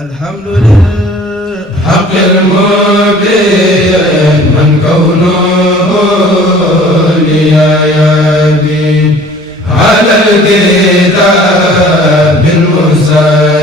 الحمد لله حق المبين من كونه لي يبين على الكتاب المسلم